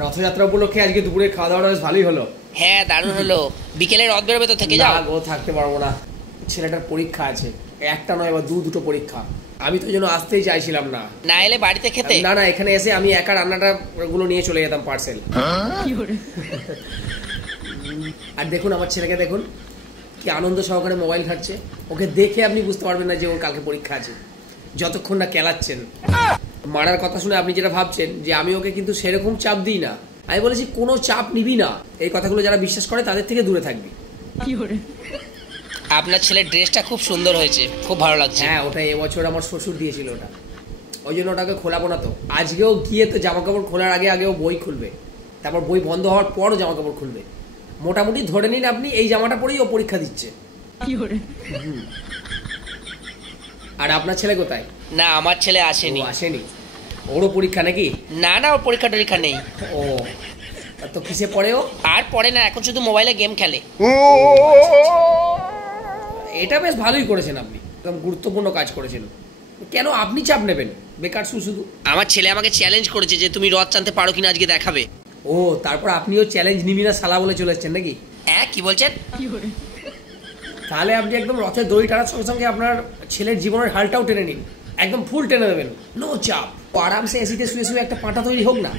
রথযাত্রা উপলক্ষে আজকে দুপুরে খাওয়া দাওয়াটা বেশ ভালোই হলো। হ্যাঁ দারুণ হলো। বিকেলে রথ বেরোবে তো থেকে যাও। না গো, থাকতে পারবো না, ছেলেটার পরীক্ষা আছে, একটা নয় বা দুটো পরীক্ষা। আমি তো যেন আসতেই চাইছিলাম না। না এলে বাড়িতে খেতে? না না, এখানে এসে আমি একা রান্নাটা গুলো নিয়ে চলে যেতাম পার্সেল। আর দেখুন আমার ছেলেকে, দেখুন কি আনন্দ সহকারে মোবাইল ঘাটছে। ওকে দেখে আপনি বুঝতে পারবেন না যে ওর কালকে পরীক্ষা আছে, যতক্ষণ না খেলাচ্ছেন। মারার কথা শুনে আপনি যেটা ভাবছেন যে আমি ওকে কিন্তু সেরকম চাপ দিই না। আমি বলেছি কোনো চাপ নিবি না। এই কথাগুলো যারা বিশ্বাস করে তাদের থেকে দূরে থাকবি। আপনার ছেলের ড্রেসটা খুব সুন্দর হয়েছে, খুব ভালো লাগছে। হ্যাঁ, ওটা এবছর আমার শ্বশুর দিয়েছিল ওটা, ওই জন্য ওটাকে খোলাবো না। তো আজকেও গিয়ে তো জামা কাপড় খোলার আগেও বই খুলবে, তারপর বই বন্ধ হওয়ার পরও জামা কাপড় খুলবে। মোটামুটি ধরে নিন আপনি এই জামাটা পরেই ও পরীক্ষা দিচ্ছে। আর আপনার ছেলে কোথায়? না আমার ছেলে আসেনি। আসেনি? ওরও পরীক্ষা নাকি? না না, ওর পরীক্ষা টরীক্ষা নেই। ও, তো কিসে পড়ে ও? আর পড়ে না, এখন শুধু মোবাইলে গেম খেলে। এটা বেশ ভালোই করেছেন আপনি, একদম গুরুত্বপূর্ণ কাজ করেছেন। কেন আপনি চাপ নেবেন বেকার শুধু? আমার ছেলে আমাকে চ্যালেঞ্জ করেছে যে তুমি রথ টানতে পারো কিনা আজকে দেখাবে। ও, তারপর আপনিও চ্যালেঞ্জ নিবি না সালা বলে চলে এসেছেন নাকি? হ্যাঁ, কি বলছেন? তাহলে আপনি একদম রথের দড়ি টানার সঙ্গে সঙ্গে আপনার ছেলের জীবনের হালটাও টেনে নিন, একদম ফুল টেনে দেবেন, নো চাপ। আরামসে এসিতে শুয়ে শুয়ে একটা পাঁটা তৈরি হোক না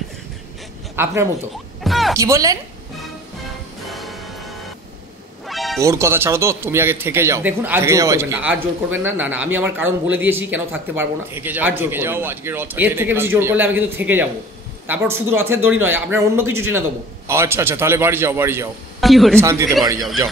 আপনার মতো। কি বললেন? ওর কথা ছাড়ো তো, তুমি আগে থেকে যাও। দেখুন আর জোর করবেন না, আর জোর করবেন না। না না, আমি আমার কারণ বলে দিয়েছি কেন থাকতে পারবো না। আর জোর করবেন না। এর থেকে বেশি জোর করলে আমি কিন্তু থেকে যাব। তারপর শুধু রথের দড়ি নয়, আপনার অন্য কিছু টেনে দেবো। আচ্ছা আচ্ছা, তাহলে বাড়ি যাও, বাড়ি যাও, শান্তিতে বাড়ি যাও, যাও।